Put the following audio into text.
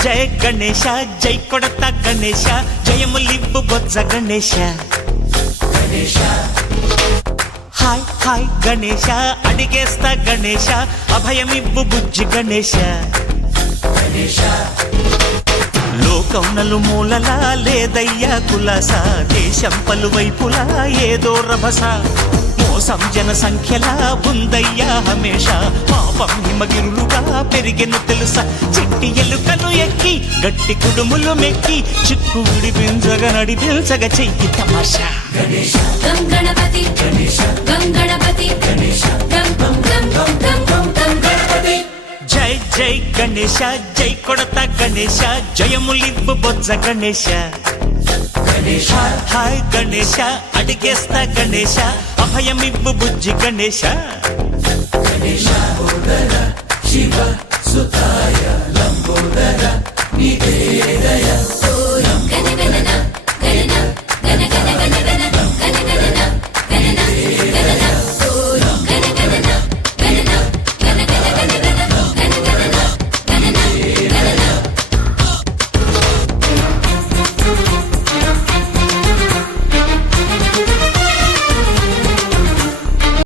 జయ గణేశ జై కొడత గణేశ జయములివ్వు బొజ్జ Ganesha hi hi Ganesha అడిగేస్తా Ganesha అభయమివ్వు బుజ్జి గణేశ లోకం నలుమూలలా లేదయ్యా కులాస దేశం పలువైపులా ఏదో రభస మోసం జన సంఖ్యలా ఉందయ్యా హమేష పాపం హిమగిరులుగా పెరిగెను తెలుసా చిట్టి ఎలుకలు ఎక్కి గట్టి కుడుములు మెక్కి చిక్కు విడిపించగా నడిపించగా చెయ్యి తమాషా గం గణపతి గం గణపతి గం గం గం గం గం గం గణపతి జై జై గణేశ జై కొడత గణేశ జయములివ్వు బొజ్జ గణేశ హాయ్ గణేశ అడిగేస్తా గణేశ అభయమివ్వు బుజ్జి గణేశ శివ సుతాయ లంబోదర నివేదయ గణ గణ గణ గణ గణ గణ